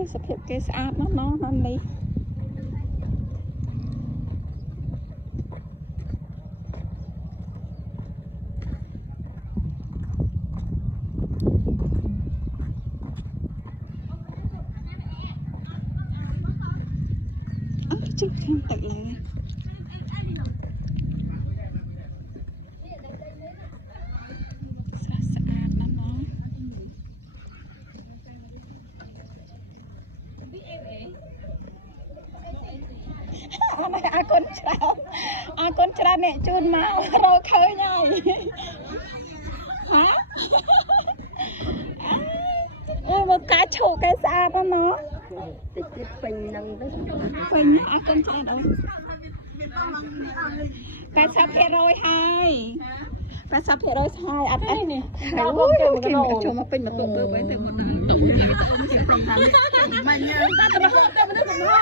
ទៅសភាពគេស្អាតណាស់ណោះនេះជិះខាងទឹកឡើយស្រស់ស្អាតណាស់ណោះអរគុណច្រើនអ្នកជូនមករកឃើញហើយហ៎អូយមកកាឈូកែស្អាតណាស់ណោះតិចទៀតពេញនឹងទៅពេញអរគុណច្រើនអូន80%ហើយ80%ស្ហាយអត់អីនេះហើយអូយគេមកចូលមកពេញមកទុកទៅវិញទៅមកដល់ទុកគេទៅមិនញ៉ាំតែទៅទៅ